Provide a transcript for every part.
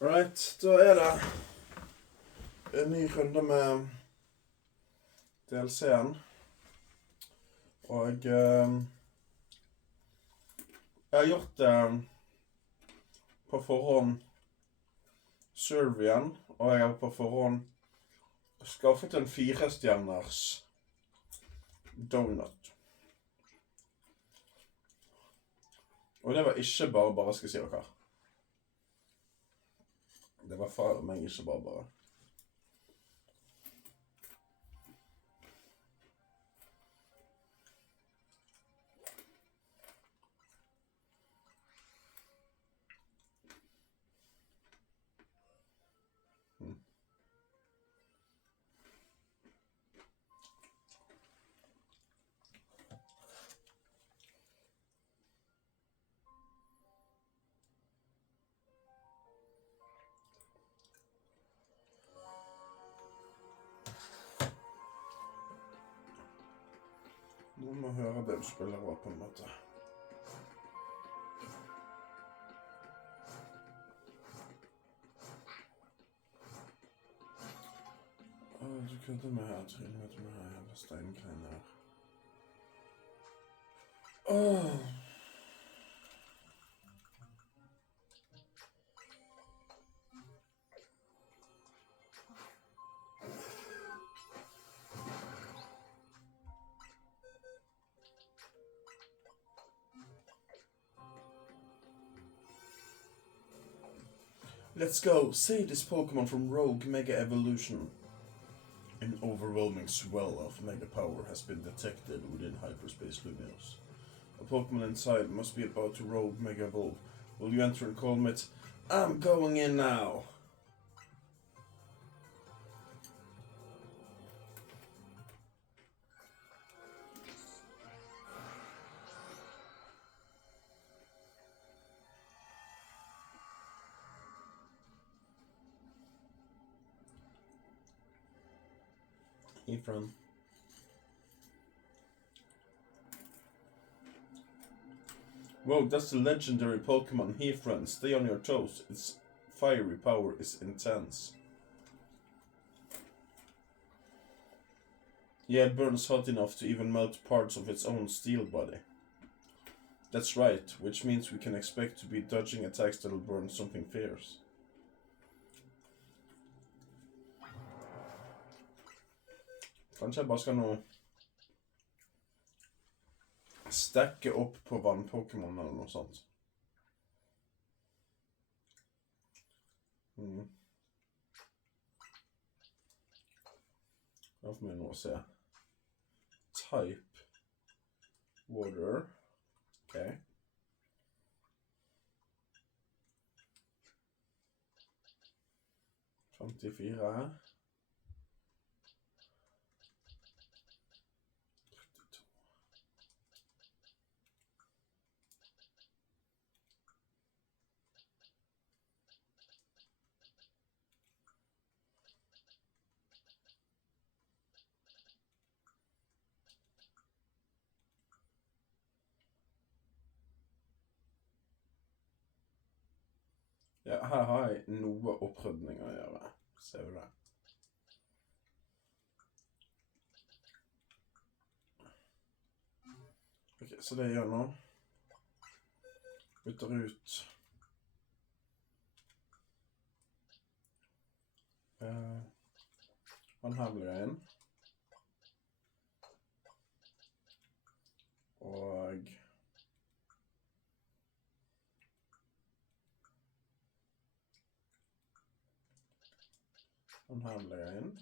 Right, da er det en ny runde med DLC-en. Og jeg har gjort det på forhånd Servian, og jeg har på forhånd skaffet en 4-stjerners donut. Og det var ikke bare skal jeg si dere. Det var faen meg ikke bare. Nå må høre det du spiller av på en måte. Du kødder med her, Trine, vet du med her jævla steingreiene her. Let's go! Save this Pokemon from Rogue Mega Evolution. An overwhelming swell of Mega Power has been detected within Hyperspace Luminos. A Pokemon inside must be about to Rogue Mega Evolve. Will you enter and call it? I'm going in now! Heatran. Whoa, that's the legendary Pokemon Heatran. Stay on your toes. Its fiery power is intense. Yeah, it burns hot enough to even melt parts of its own steel body. That's right, which means we can expect to be dodging attacks that'll burn something fierce. Kanskje jeg bare skal nå stekke opp på vann-Pokémon eller noe sånt. Da får vi nå se. Type water. Ok. 54. Ja, her har jeg noe opprydning å gjøre. Ser du det? Ok, så det gjør nå. Bytter ut. Han her blir jeg inn. Og han her blir jeg inn.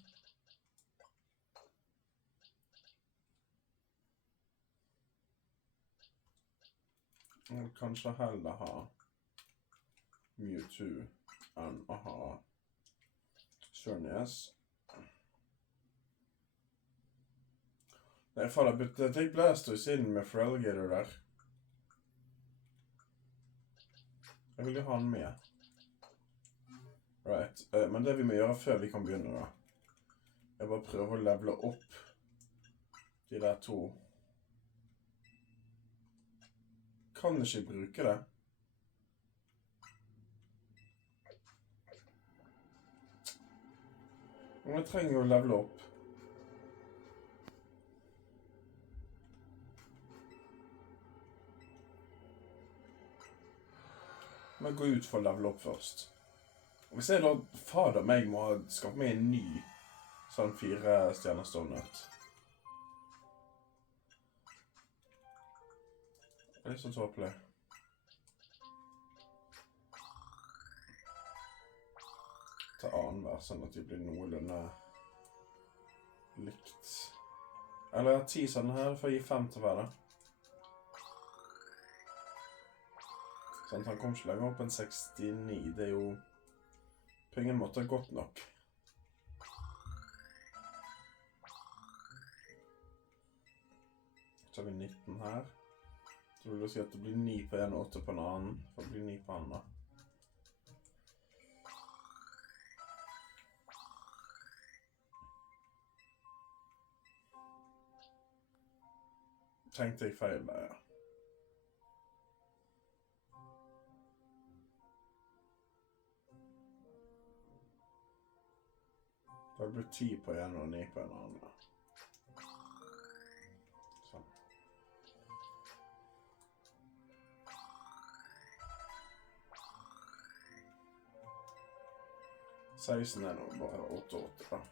Og kanskje heller ha Mewtwo enn å ha Xerneas. Nei, faen, jeg byttet jeg Blastoise inn med Feraligatr der. Jeg vil jo ha han med. Right, men det vi må gjøre før vi kan begynne da, jeg bare prøver å levele opp de der to. Kan ikke bruke det. Men jeg trenger jo å levele opp. Men jeg går ut for å levele opp først. Hvis jeg da, fader meg, må skaffe meg en ny sånn 4-stjerners donut. Det er så tåpelig. Ta annen hver, sånn at de blir noenlunde likt. Eller jeg har 10 sånne her, for å gi 5 til hver da. Sånn, han kommer ikke lenger opp en 69, det er jo på ingen måte godt nok. Så har vi 19 her. Så vil du si at det blir 9 på en og 8 på en annen, for det blir 9 på en da. Tenkte jeg feil der, ja. Det blir 10 på en og 9 på en annen. Sånn. Seisen er nå bare 8-8 da.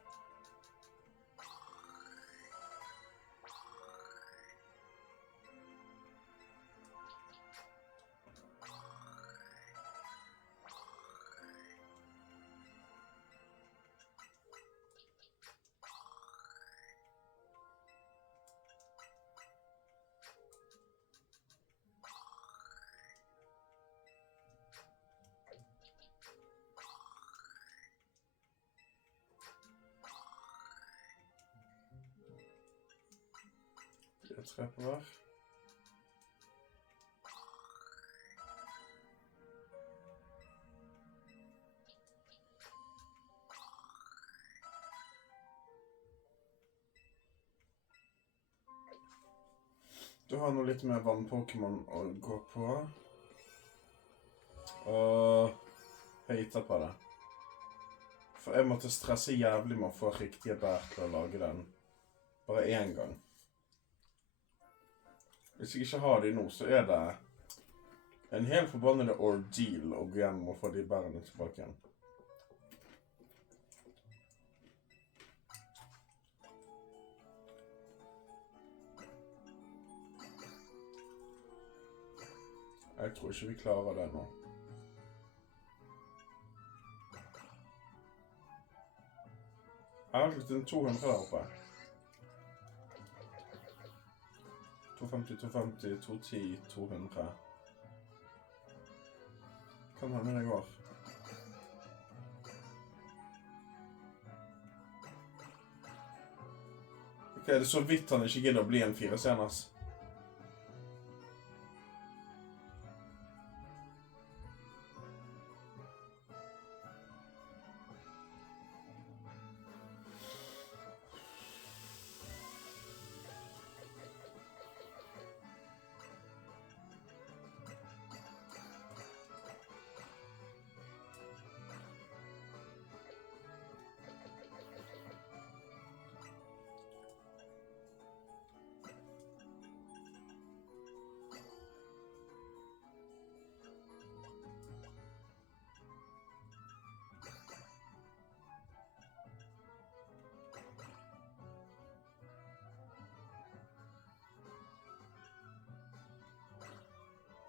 Det er 3 på hver. Du har nå litt mer vann-Pokémon å gå på. Og høyter på det. For jeg måtte stresse jævlig med å få riktige bær til å lage den. Bare en gang. Hvis jeg ikke har de nå, så er det en helt forbannede ordeal å gå hjem og få de bærene tilbake igjen. Jeg tror ikke vi klarer det nå. Jeg har litt en 200 der oppe. 250, 250, 210, 200. Kan hende det går. Ok, det er så vidt han ikke gidder å bli en 4-stjerners.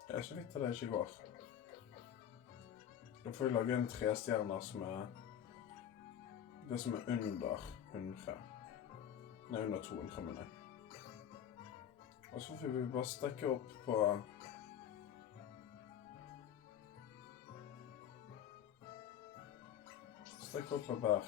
Det er så vidt det ikke går. Da får vi lage en 3-stjerners med det som er under 100. Nei, under 200 med det. Og så får vi bare stekke opp på bær.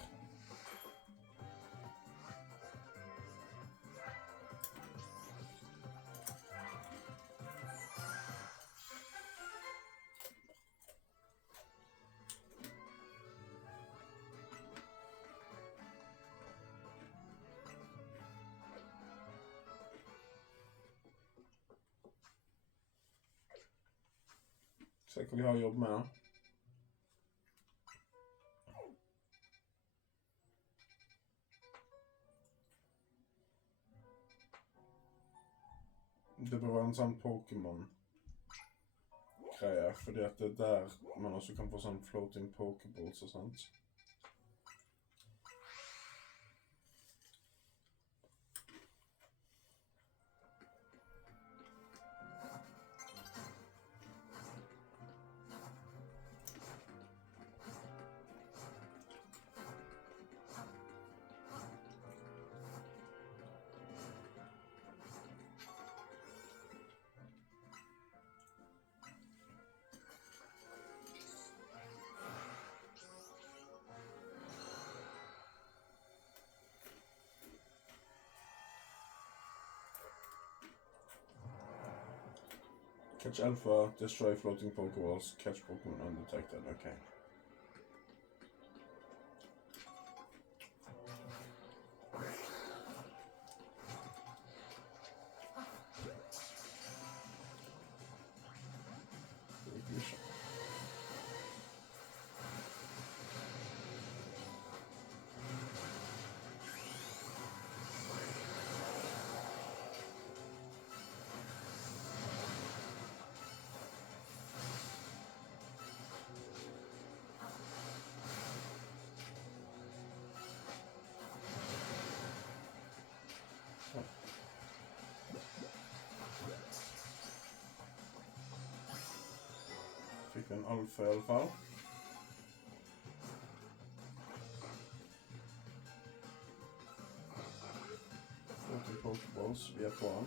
Se hva vi har å jobbe med da. Det bør være en sånn Pokémon-greie, fordi at det er der man også kan få sånn floating Pokéballs og sånt. Catch Alpha, destroy floating Pokeballs, catch Pokemon undetected, okay. Fikk en alfa I alle fall. Floating Pokeballs, vi på han.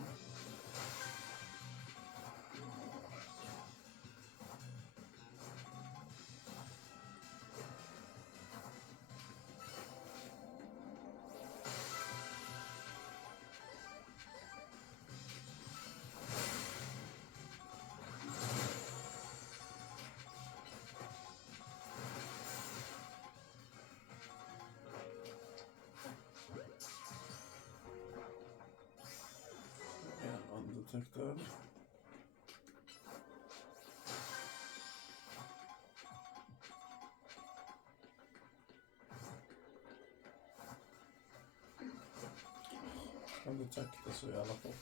Undetected. Undetected så jävla fort.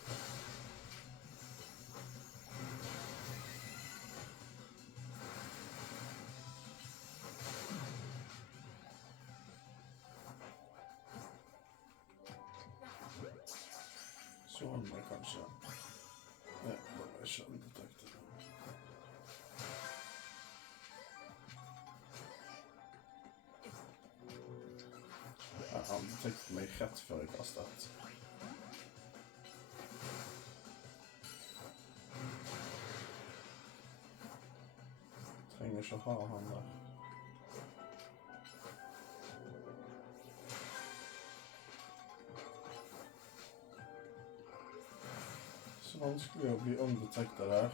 Sånn er kanskje. Nej, de är ikke undetected. Han undetected meg rett før jeg kastet. Trenger ikke ha han der. Så vanskelig å bli undetected her.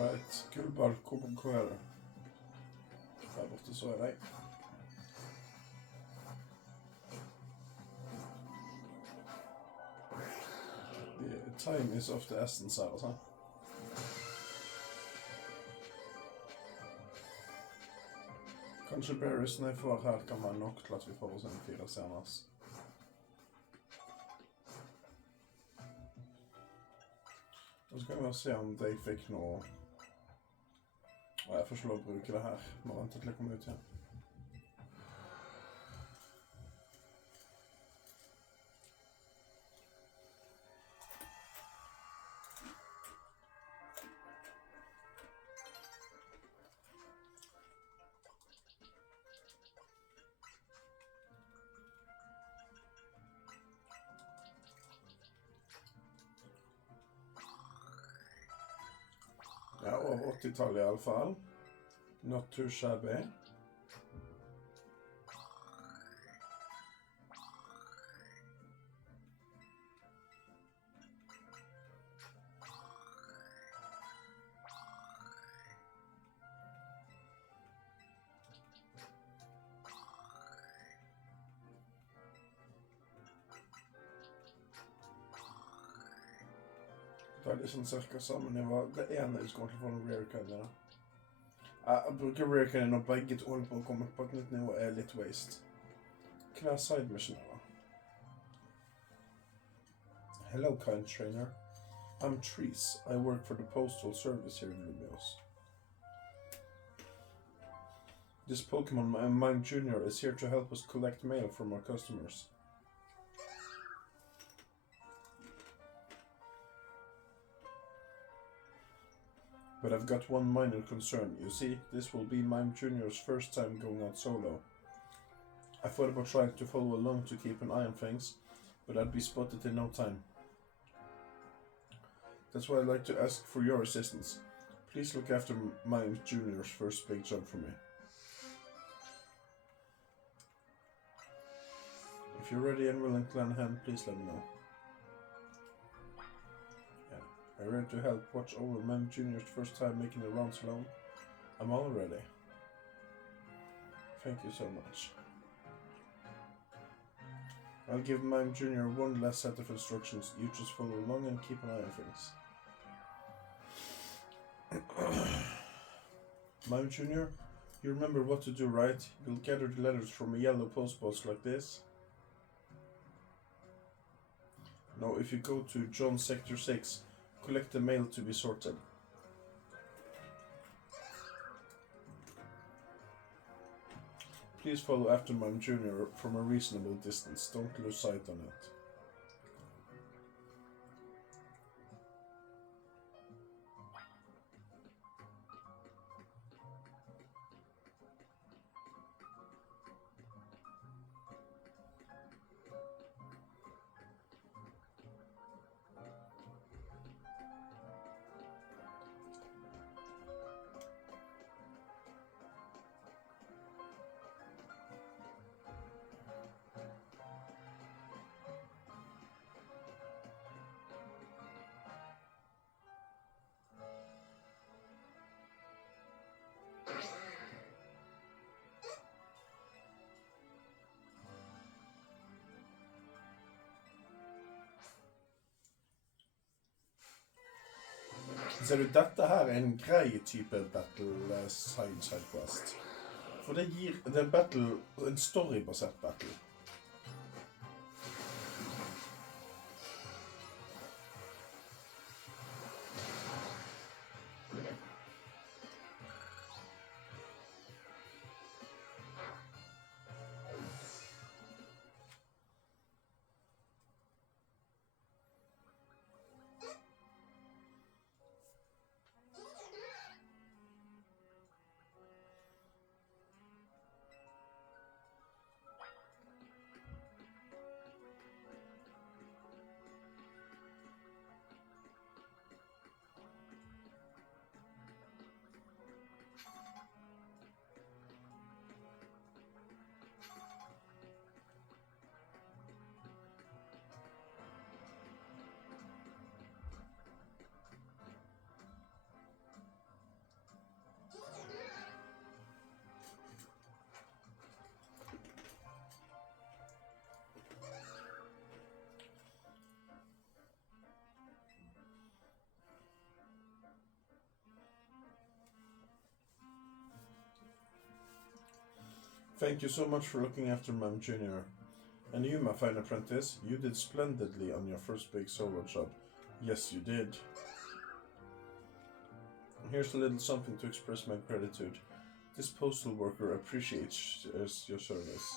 Right, gullball, hvor er det? Der borte så jeg deg. Time is of the essence her, altså. Kanskje berriesen jeg får her kan være nok til at vi får oss en 4 senere. Da skal vi se om de fikk noe Og jeg får ikke lov å bruke det her. Må vente til jeg kommer ut igjen. Ja, over 80-tallet i alle fall. Not too shabby. Det er litt sånn cirka samme nivå. Det ene jeg skal få en rear candy da. Jeg bruker rear candy når begge to holder på å komme på et nytt nivå er litt waste. Hva er side mission da? Hello kind trainer. I'm Trees. I work for the postal service here in Lumios. This Pokemon Mime Jr. is here to help us collect mail from our customers. But I've got one minor concern. You see, this will be Mime Jr.'s first time going out solo. I thought about trying to follow along to keep an eye on things, but I'd be spotted in no time. That's why I'd like to ask for your assistance. Please look after Mime Jr.'s first big job for me. If you're ready and willing to lend a hand, please let me know. I'm ready to help watch over Mime Jr.'s first time making the rounds alone. I'm all ready. Thank you so much. I'll give Mime Jr. one last set of instructions. You just follow along and keep an eye on things. Mime Jr., you remember what to do, right? You'll gather the letters from a yellow postbox like this. Now if you go to John Sector 6, collect the mail to be sorted. Please follow after Mime Jr. from a reasonable distance. Don't lose sight on it. Ser du, dette her er en grei type battle side quest. For det gir en battle, en storybasert battle. Thank you so much for looking after Mime Jr. And you, my fine apprentice, you did splendidly on your first big solo job. Yes, you did. Here's a little something to express my gratitude. This postal worker appreciates your service.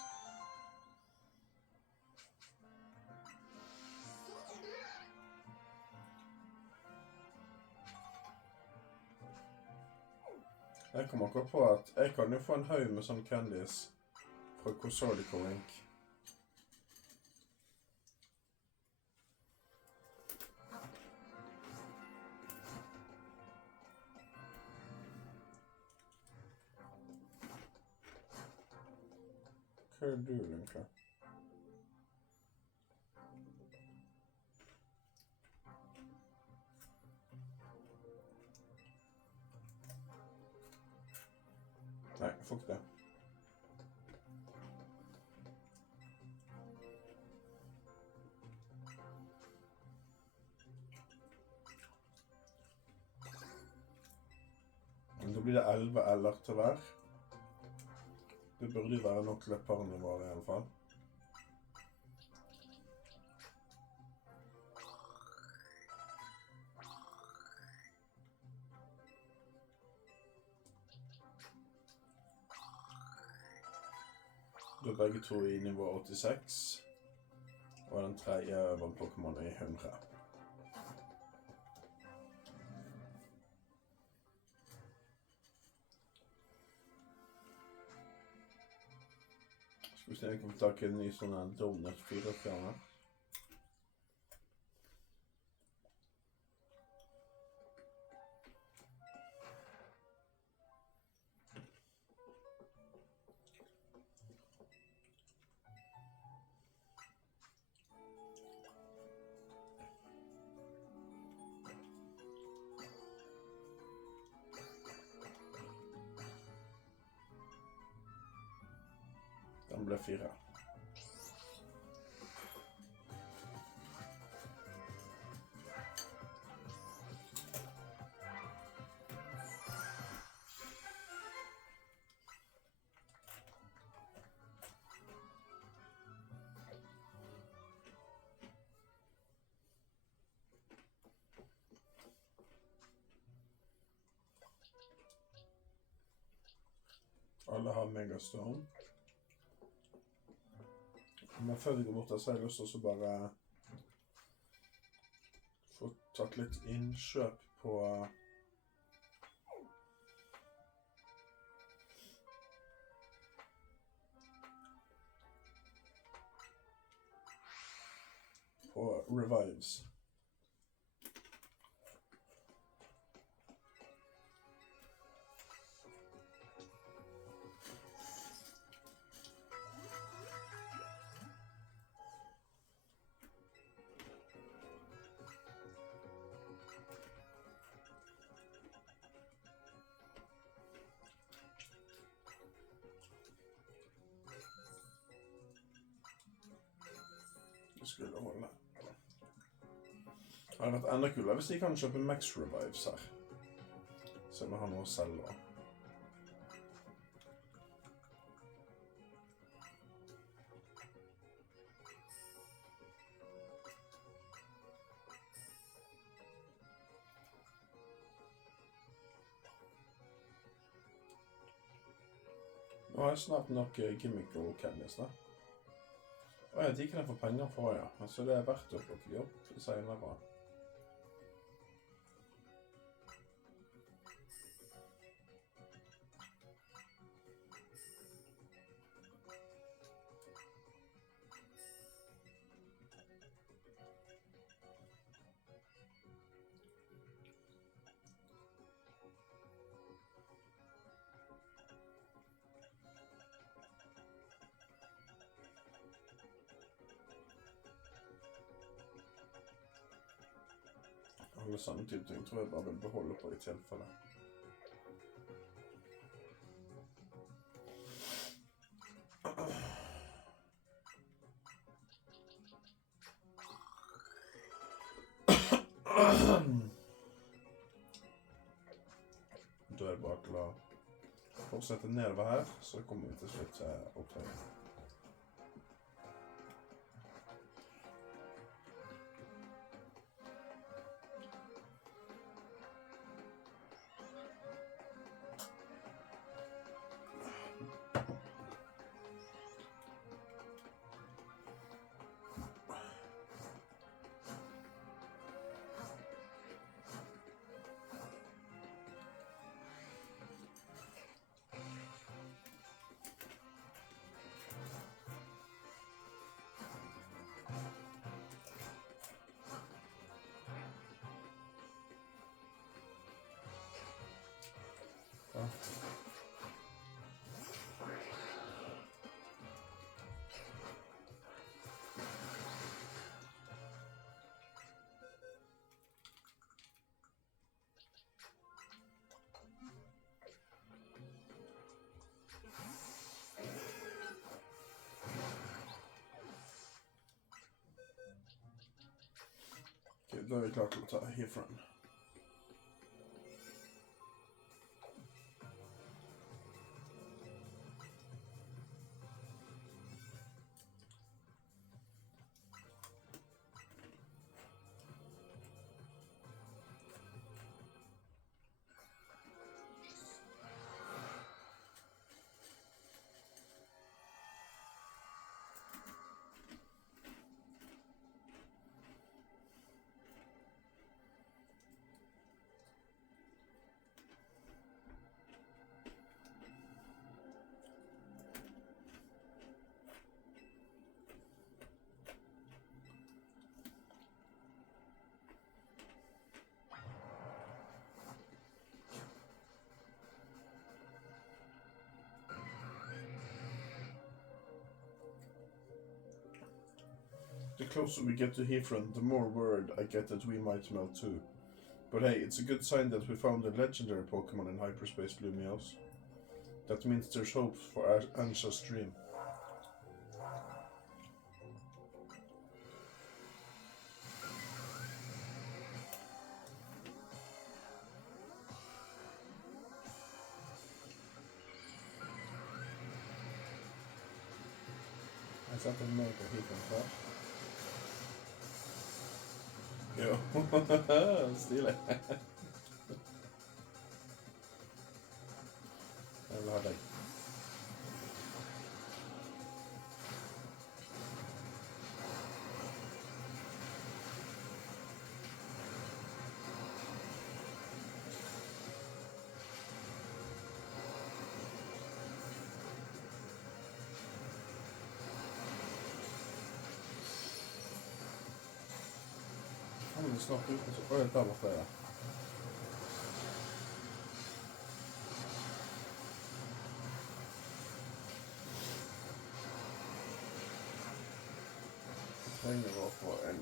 Jeg kom akkurat på at jeg kan jo få en haug med sånn candies fra Kosalico Inc. Hva er du egentlig? Nei, jeg får ikke det. Da blir det 11 L-er til hver. Det burde jo være nok til et par nivåer i alle fall. Da er begge to i nivå 86, og den tredje var Pokémon i 100. Skal vi se om jeg kan få tak i en ny sånn donut 4-fjerne. Den ble 4. Alle har Megastone. Men før vi går bort der, så har jeg lyst til å bare få tatt litt innkjøp på revives. Det skulle holde. Det hadde vært enda kulere hvis de kan kjøpe Max Revives her. Så vi har noe å selge. Nå har jeg snart nok gimmick og candies da. Ja, de kan jeg få penger for, ja. Så det er verdt å plukke opp senere. Alle sånne type ting tror jeg bare vil beholde på i tilfelle. Da er det bare til å fortsette nedover her, så kommer vi til slutt til opptøyet. da er vi klare til å ta heatran. The closer we get to heatran, the more worried I get that we might melt too. But hey, it's a good sign that we found a legendary Pokemon in hyperspace Lumiose. That means there's hope for Ansha's dream. Is that a mega heatran flash? Jo, stilig. Jeg vil ha deg. Han er snart ute, så der borte er det. Jeg trenger å få en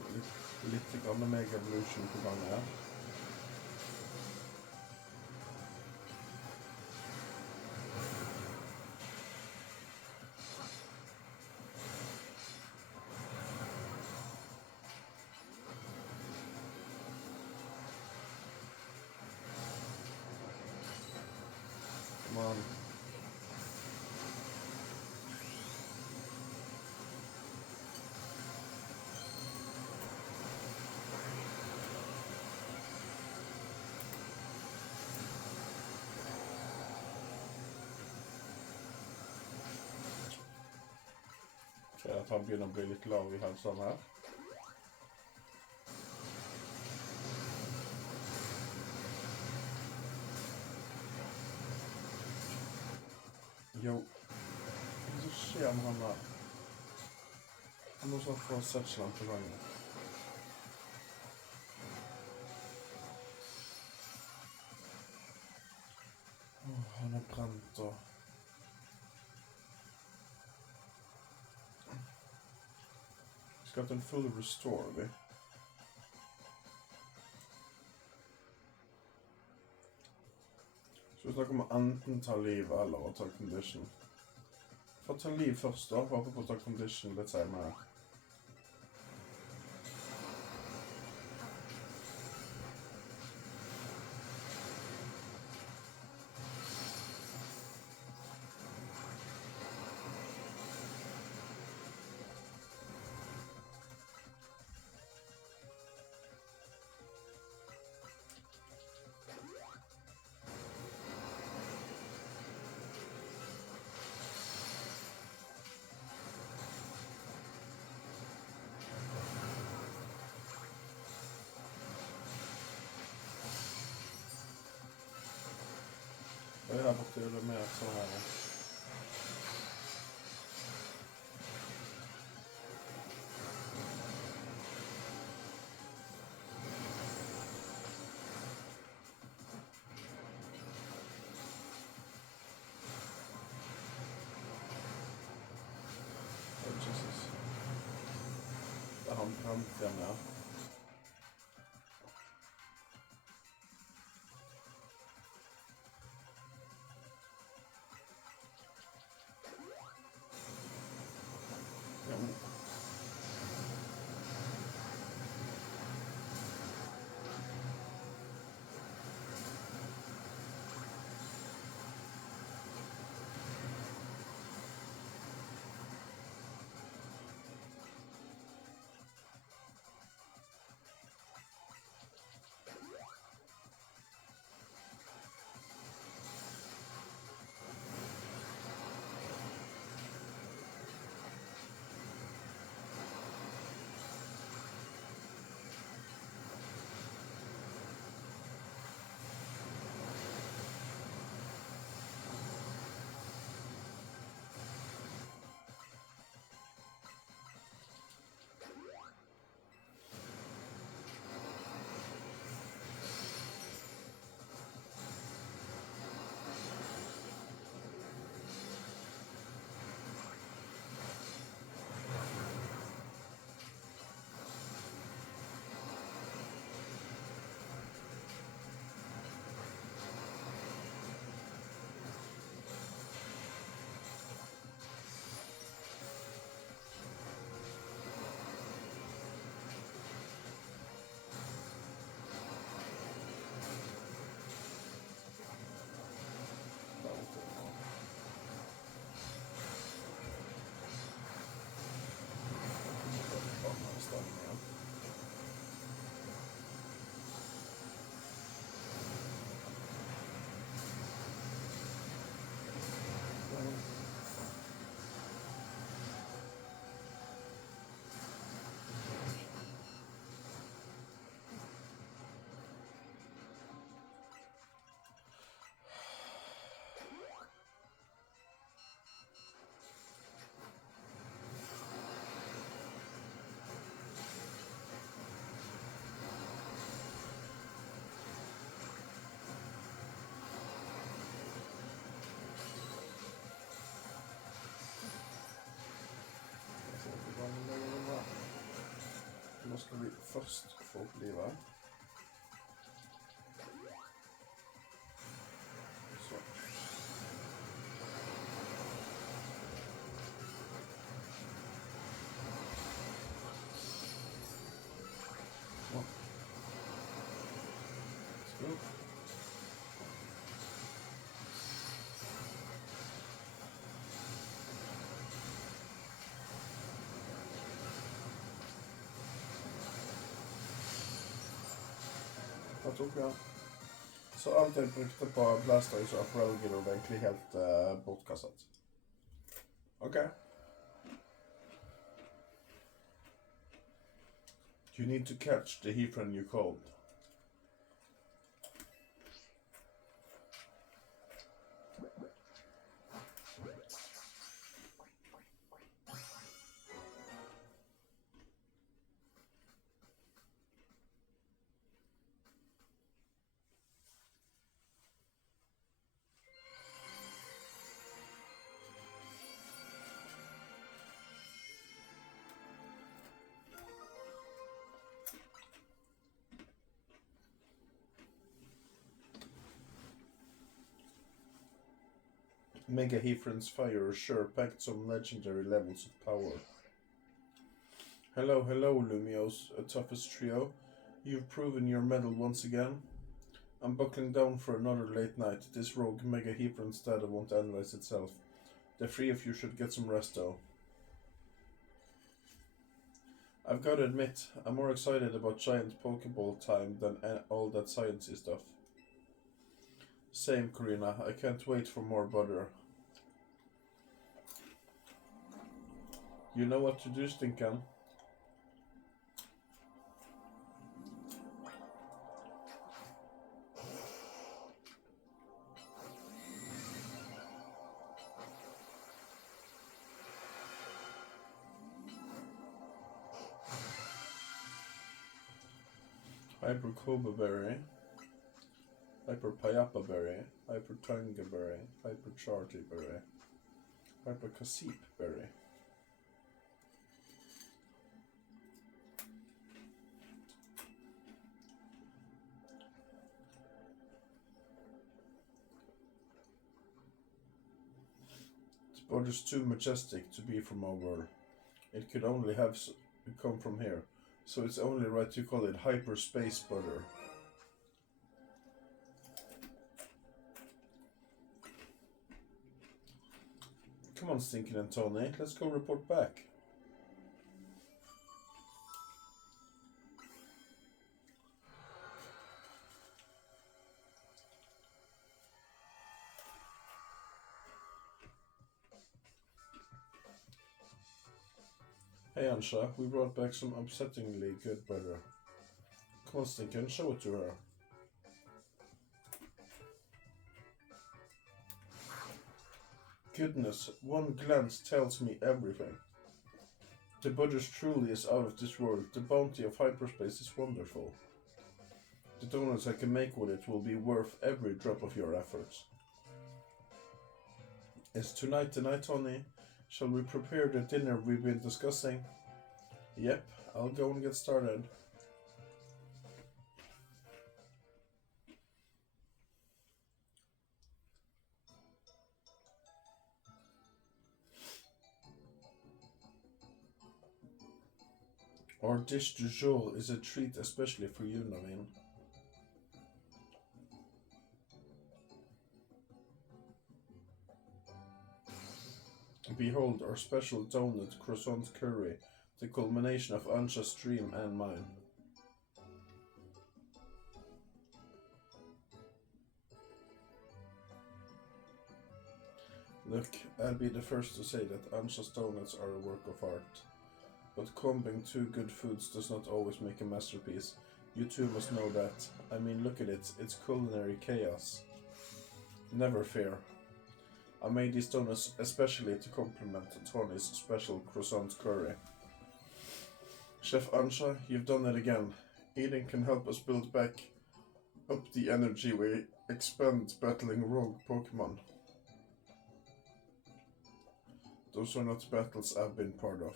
litt grann Mega Evolution på gang her. Man. Ser at han begynner å bli litt lav i halsen her. Jo, hva skjer med han der? Han må snart få Setchland på gangen. Han er brent og... Vi skal ha en full restore, vi. Så vi snakker om å enten ta liv eller å ta condition. For å ta liv først da, håper på å ta condition litt senere. Og der borte gjør det mer sånn her. Oh, Jesus. Det har han brent igjen, ja. ska vi först få uppleva. Så. Ja. Så. Vad tog jag? Så allt jag brukte på Blastoise och Roger och egentligen helt bortkastat. Okej. You need to catch the heatran you called. Mega Heatran's fire sure packed some legendary levels of power. Hello, Lumios, a toughest trio. You've proven your mettle once again. I'm buckling down for another late night. This rogue Mega Heatran's data won't analyze itself. The three of you should get some rest though. I've got to admit, I'm more excited about giant Pokeball time than all that sciencey stuff. Same, Karina. I can't wait for more butter. You know what to do, Stinkan. Hyper Koba Berry, Hyper Payapa Berry, Hyper Tanga Berry, Hyper Charty Berry, Hyper Kasip Berry. This border's too majestic to be from our world. It could only have come from here, so it's only right to call it hyperspace butter. Come on, Stinkin' and Tony, let's go report back. Hey Ansha, we brought back some upsettingly good butter. Come on, Stinkin', show it to her. Goodness, one glance tells me everything. The butter truly is out of this world. The bounty of hyperspace is wonderful. The donuts I can make with it will be worth every drop of your efforts. Is tonight the night, Tony? Shall we prepare the dinner we've been discussing? Yep, I'll go and get started. Our dish du jour is a treat especially for you, Naveen. Behold our special donut croissant curry, the culmination of Ansha's dream and mine. Look, I'll be the first to say that Ansha's donuts are a work of art. But combing two good foods does not always make a masterpiece. You too must know that. I mean, look at it, it's culinary chaos. Never fear. I made these donuts especially to complement Tony's special croissant curry. Chef Ansha, you've done it again. Eating can help us build back up the energy we expend battling rogue Pokemon. Those are not battles I've been part of.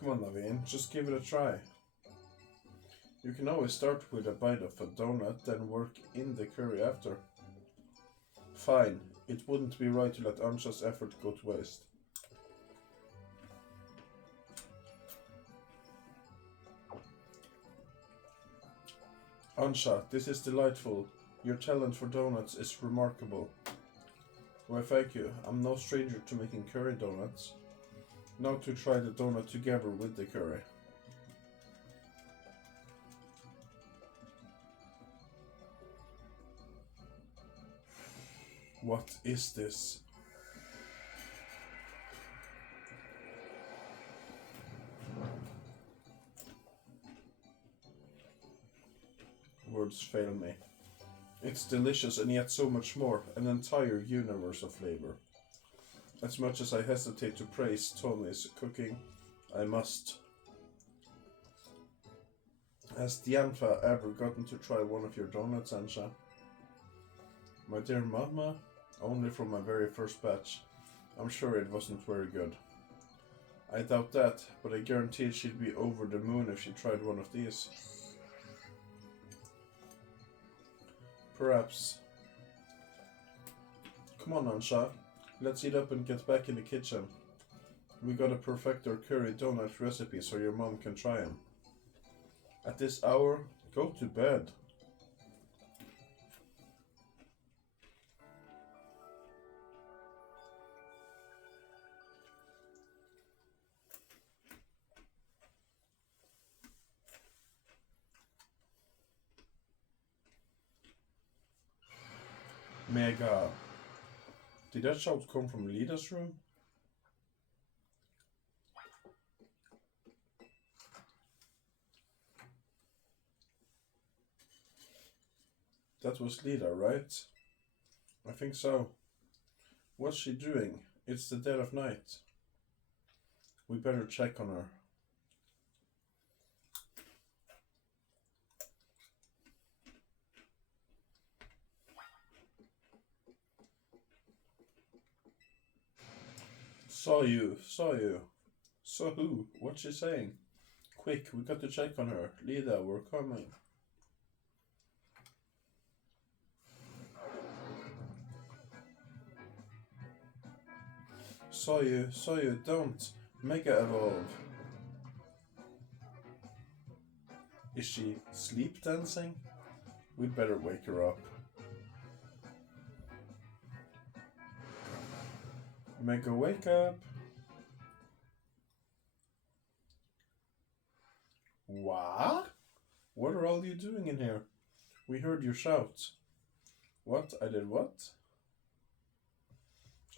Come on, Naveen, just give it a try. You can always start with a bite of a donut, then work in the curry after. Fine, it wouldn't be right to let Ansha's effort go to waste. Ansha, this is delightful. Your talent for donuts is remarkable. Why, thank you. I'm no stranger to making curry donuts. Now to try the donut together with the curry. What is this? Words fail me. It's delicious and yet so much more, an entire universe of flavor. As much as I hesitate to praise Tony's cooking, I must. Has Dianfa ever gotten to try one of your donuts, Ansha? My dear Mama, only from my very first batch. I'm sure it wasn't very good. I doubt that, but I guarantee she'd be over the moon if she tried one of these. Perhaps. Come on, Ansha. Let's eat up and get back in the kitchen. We gotta perfect our curry donut recipe so your mom can try them. At this hour, go to bed. Mega. Did that shout come from Lida's room? That was Lida, right? I think so. What's she doing? It's the dead of night. We better check on her. Saw you. Saw who? What's she saying? Quick, we got to check on her. Lida, we're coming. Saw you, don't. Mega evolve. Is she sleep dancing? We'd better wake her up. Mega, wake up. What? What are all you doing in here? We heard you shout. What? I did what?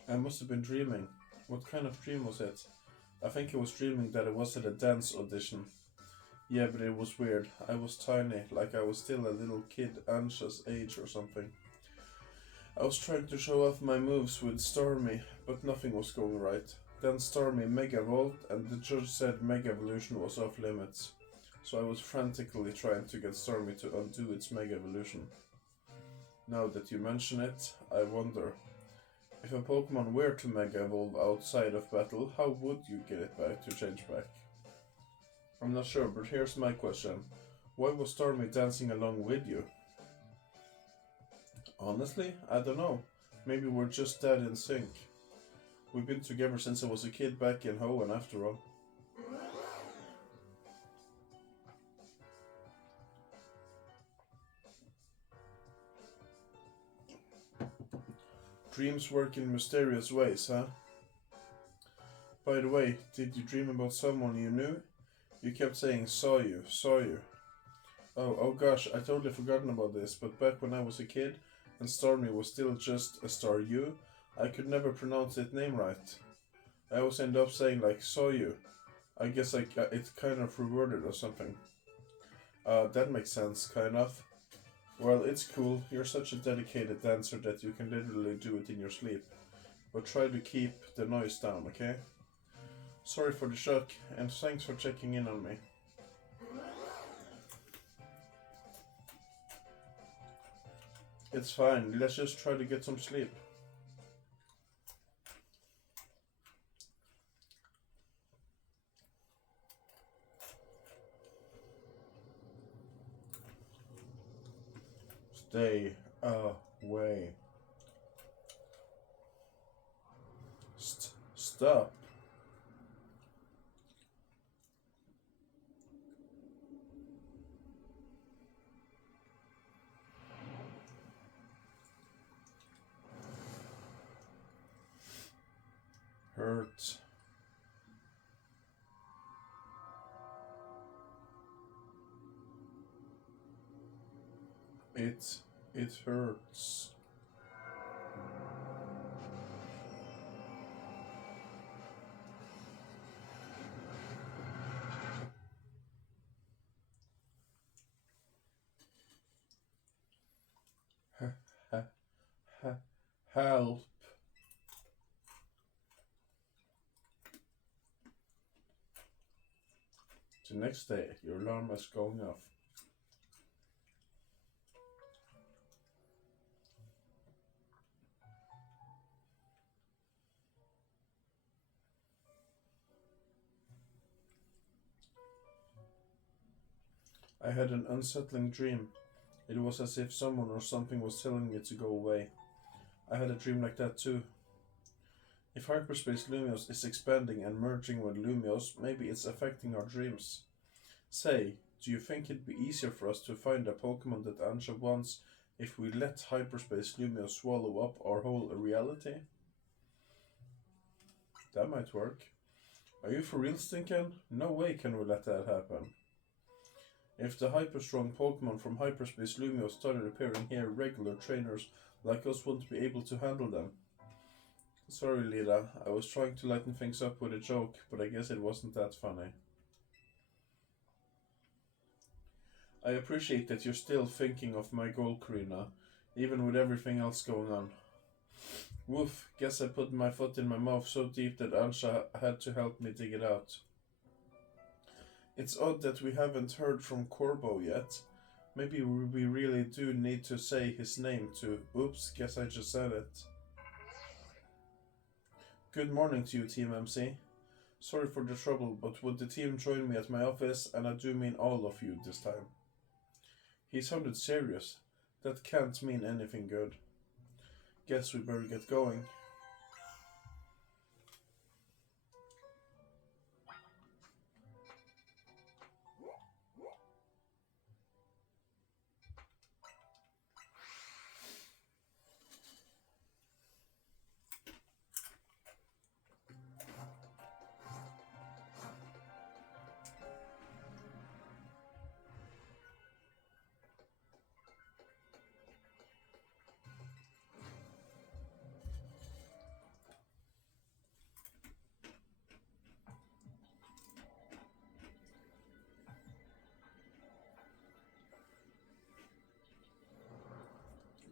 I must have been dreaming. What kind of dream was it? I think I was dreaming that I was at a dance audition. Yeah, but it was weird. I was tiny, like I was still a little kid, Ansha's age or something. I was trying to show off my moves with Stormy, but nothing was going right. Then Stormy Mega Evolved, and the judge said Mega Evolution was off limits. So I was frantically trying to get Stormy to undo its Mega Evolution. Now that you mention it, I wonder. If a Pokemon were to Mega Evolve outside of battle, how would you get it back to change back? I'm not sure, but here's my question. Why was Stormy dancing along with you? Honestly, I don't know. Maybe we're just that in sync. We've been together since I was a kid back in Hoenn, after all. Dreams work in mysterious ways, huh? By the way, did you dream about someone you knew? You kept saying, saw you. Oh gosh, I totally forgotten about this, but back when I was a kid, and Stormy was still just a Staryu, I could never pronounce its name right. I always end up saying like, saw you. I guess it's kind of reworded or something. That makes sense, kind of. Well, it's cool. You're such a dedicated dancer that you can literally do it in your sleep. But try to keep the noise down, okay? Sorry for the shock, and thanks for checking in on me. It's fine, let's just try to get some sleep. Stay away. Stop. Hurt. It hurts. Help. The next day, your alarm is going off. I had an unsettling dream. It was as if someone or something was telling me to go away. I had a dream like that too. If hyperspace Lumios is expanding and merging with Lumios, maybe it's affecting our dreams. Say, do you think it'd be easier for us to find a Pokemon that Anja wants if we let hyperspace Lumios swallow up our whole reality? That might work. Are you for real, Stinkin? No way can we let that happen. If the hyper-strong Pokemon from hyperspace Lumios started appearing here, regular trainers like us wouldn't be able to handle them. Sorry, Lila, I was trying to lighten things up with a joke, but I guess it wasn't that funny. I appreciate that you're still thinking of my goal, Karina, even with everything else going on. Woof, guess I put my foot in my mouth so deep that Ansha had to help me dig it out. It's odd that we haven't heard from Corbo yet. Maybe we really do need to say his name too. Oops, guess I just said it. Good morning to you, Team MC. Sorry for the trouble, but would the team join me at my office? And I do mean all of you this time. He sounded serious. That can't mean anything good. Guess we better get going.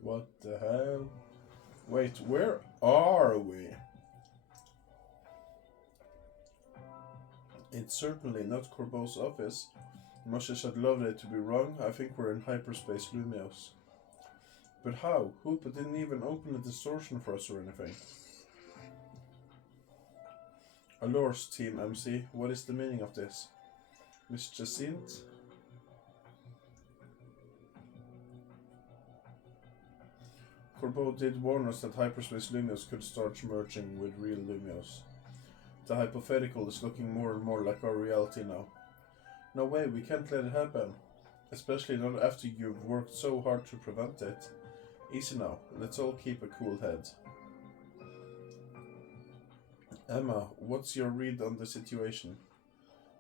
What the hell? Wait, where are we? It's certainly not Corbo's office. Much as I'd love it to be wrong, I think we're in hyperspace Lumios. But how? Hoopa didn't even open a distortion for us or anything. Allures, Team MC, what is the meaning of this? Miss Jacinthe? Corbo did warn us that hyperspace Lumios could start merging with real Lumios. The hypothetical is looking more and more like our reality now. No way, we can't let it happen. Especially not after you've worked so hard to prevent it. Easy now, let's all keep a cool head. Emma, what's your read on the situation?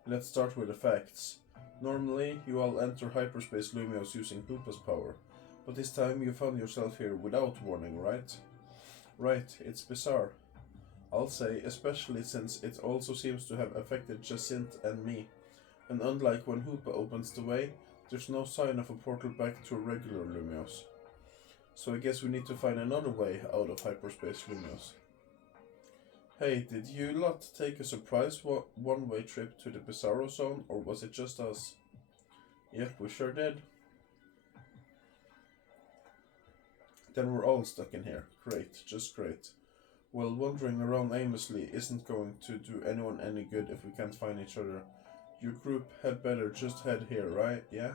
Let's start with the facts. Normally, you all enter hyperspace Lumios using Hoopa's power. But this time you found yourself here without warning, right? Right, it's bizarre. I'll say, especially since it also seems to have affected Jacinthe and me. And unlike when Hoopa opens the way, there's no sign of a portal back to regular Lumios. So I guess we need to find another way out of hyperspace Lumios. Hey, did you lot take a surprise one-way trip to the Bizarro Zone, or was it just us? Yep, we sure did. Then we're all stuck in here. Great, just great. Well, wandering around aimlessly isn't going to do anyone any good if we can't find each other. Your group had better just head here, right? Yeah?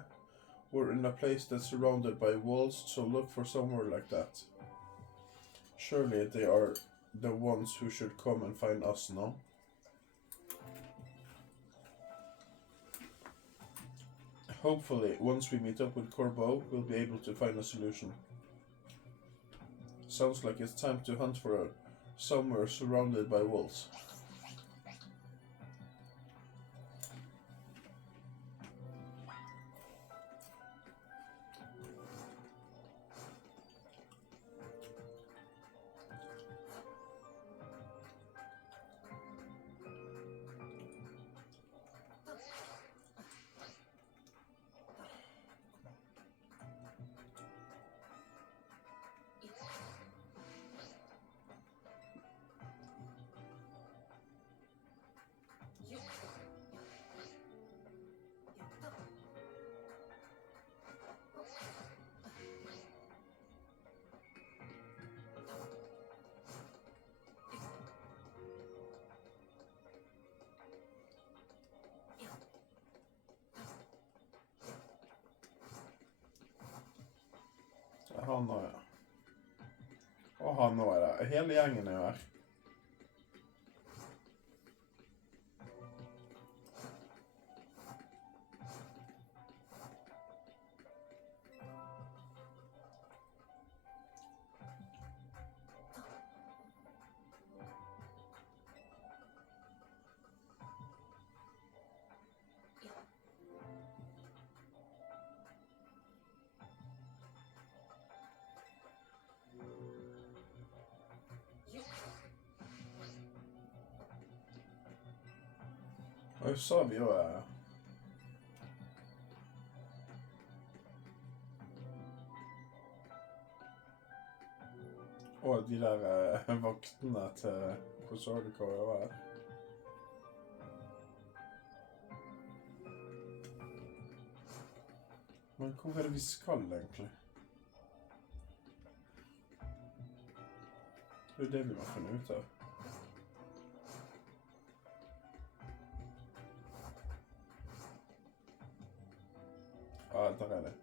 We're in a place that's surrounded by walls, so look for somewhere like that. Surely they are the ones who should come and find us, no? Hopefully, once we meet up with Corbeau, we'll be able to find a solution. Sounds like it's time to hunt for somewhere surrounded by walls. Han nå, ja. Og han nå er det. Hele gjengen er her. Og så vi jo og de der vaktene til Kosarika var her. Men hvor er det vi skal egentlig? Det er det vi må finne ut av. Ja, der er det.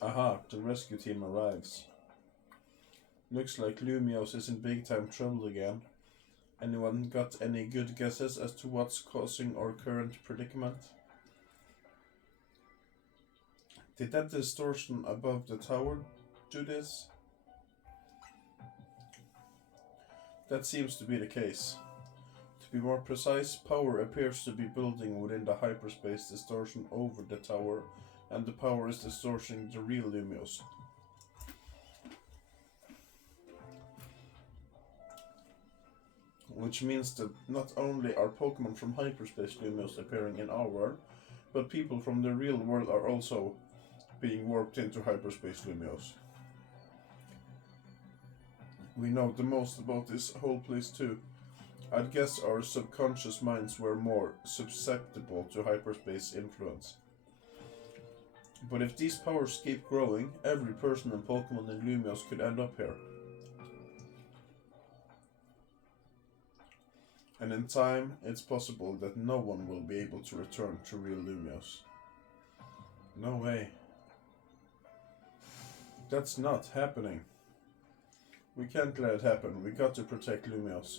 Aha, the rescue team arrives. Looks like Lumios is in big time trouble again. Anyone got any good guesses as to what's causing our current predicament? Did that distortion above the tower do this? That seems to be the case. To be more precise, power appears to be building within the hyperspace distortion over the tower, and the power is distorting the real Lumios. Which means that not only are Pokemon from hyperspace Lumios appearing in our world, but people from the real world are also being warped into hyperspace Lumios. We know the most about this whole place too. I'd guess our subconscious minds were more susceptible to hyperspace influence. But if these powers keep growing, every person and Pokemon in Lumios could end up here. And in time, it's possible that no one will be able to return to real Lumios. No way. That's not happening. We can't let it happen. We got to protect Lumios.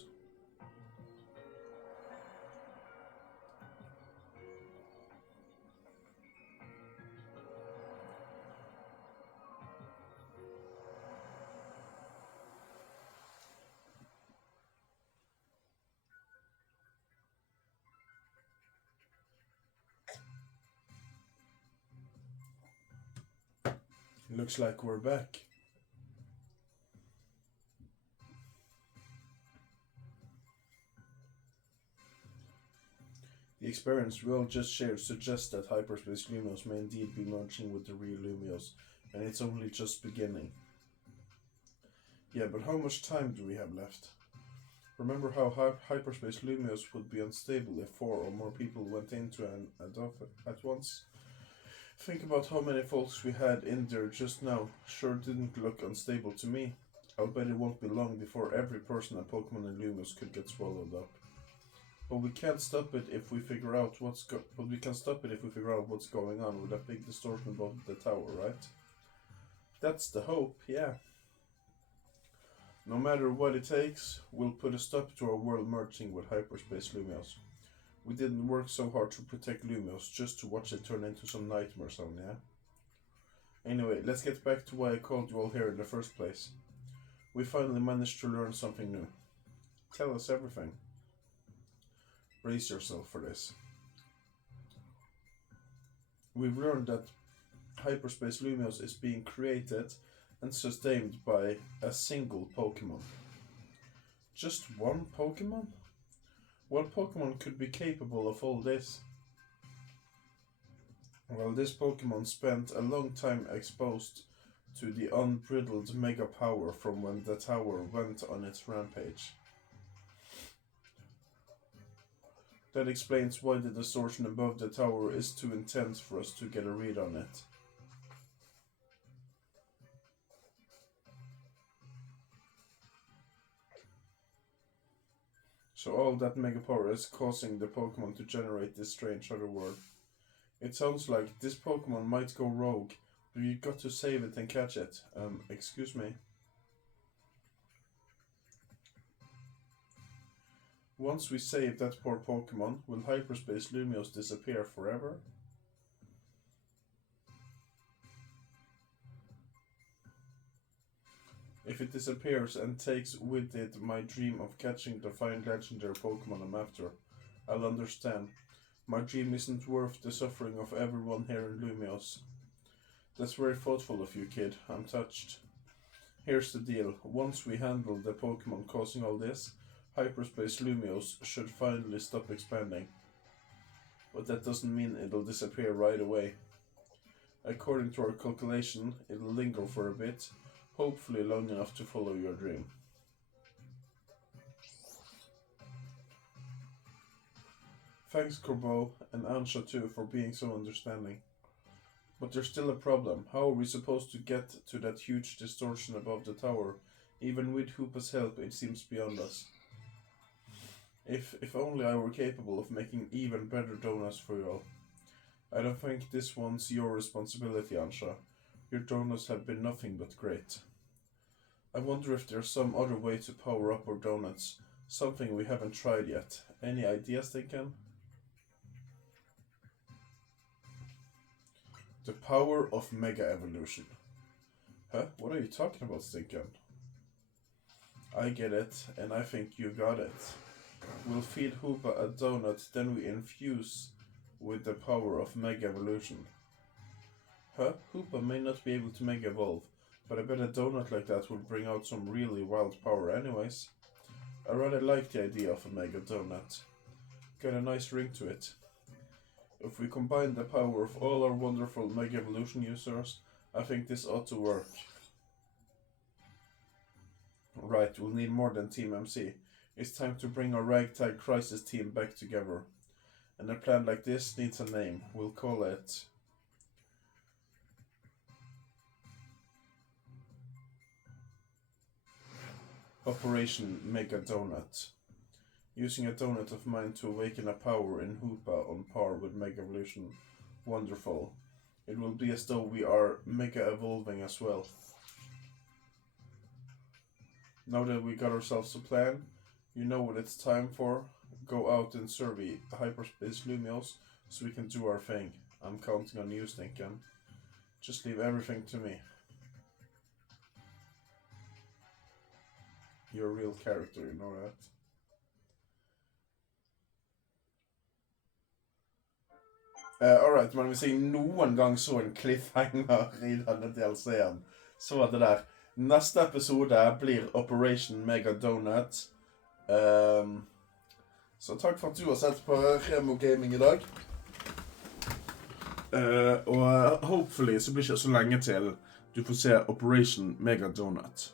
Looks like we're back. The experience we all just shared suggests that hyperspace Lumios may indeed be merging with the real Lumios, and it's only just beginning. Yeah, but how much time do we have left? Remember how hyperspace Lumios would be unstable if 4 or more people went into an at once? Think about how many folks we had in there just now. Sure didn't look unstable to me. I'll bet it won't be long before every person and Pokemon in Lumos could get swallowed up. But we can't stop it if we figure out what's going on with that big distortion above the tower, right? That's the hope, yeah. No matter what it takes, we'll put a stop to our world merging with hyperspace Lumios. We didn't work so hard to protect Lumios just to watch it turn into some nightmare zone, yeah? Anyway, let's get back to why I called you all here in the first place. We finally managed to learn something new. Tell us everything. Brace yourself for this. We've learned that hyperspace Lumios is being created and sustained by a single Pokemon. Just one Pokemon? What Pokemon could be capable of all this? Well, this Pokemon spent a long time exposed to the unbridled mega power from when the tower went on its rampage. That explains why the distortion above the tower is too intense for us to get a read on it. So all that mega power is causing the Pokemon to generate this strange other world. It sounds like this Pokemon might go rogue, but you got to save it and catch it. Excuse me. Once we save that poor Pokemon, will hyperspace Lumios disappear forever? If it disappears and takes with it my dream of catching the fine legendary Pokemon I'm after, I'll understand. My dream isn't worth the suffering of everyone here in Lumios. That's very thoughtful of you, kid. I'm touched. Here's the deal. Once we handle the Pokemon causing all this, hyperspace Lumios should finally stop expanding. But that doesn't mean it'll disappear right away. According to our calculation, it'll linger for a bit, hopefully long enough to follow your dream. Thanks Corbeau, and Ansha too, for being so understanding. But there's still a problem. How are we supposed to get to that huge distortion above the tower? Even with Hoopa's help, it seems beyond us. If only I were capable of making even better donuts for you all. I don't think this one's your responsibility, Ansha. Your donuts have been nothing but great. I wonder if there's some other way to power up our donuts. Something we haven't tried yet. Any ideas, Stinken? The power of Mega Evolution. Huh? What are you talking about, Stinken? I get it, and I think you got it. We'll feed Hoopa a donut, then we infuse with the power of Mega Evolution. Huh? Hoopa may not be able to Mega Evolve, but I bet a donut like that would bring out some really wild power anyways. I rather like the idea of a Mega Donut. Got a nice ring to it. If we combine the power of all our wonderful Mega Evolution users, I think this ought to work. Right, we'll need more than Team MC. It's time to bring our ragtag crisis team back together. And a plan like this needs a name. We'll call it... Operation Mega Donut. Using a donut of mine to awaken a power in Hoopa on par with Mega Evolution. Wonderful. It will be as though we are Mega Evolving as well. Now that we got ourselves a plan, you know what it's time for? Go out and survey hyperspace Lumios so we can do our thing. I'm counting on you, Stinken. Just leave everything to me. You're a real character, you know that? Alright, men vi sier noen gang så en cliffhanger i denne DLC-en, så var det der. Neste episode blir Operation Mega Donut. Så takk for at du har sett på Remo Gaming i dag. Og hopefully så blir det ikke så lenge til du får se Operation Mega Donut.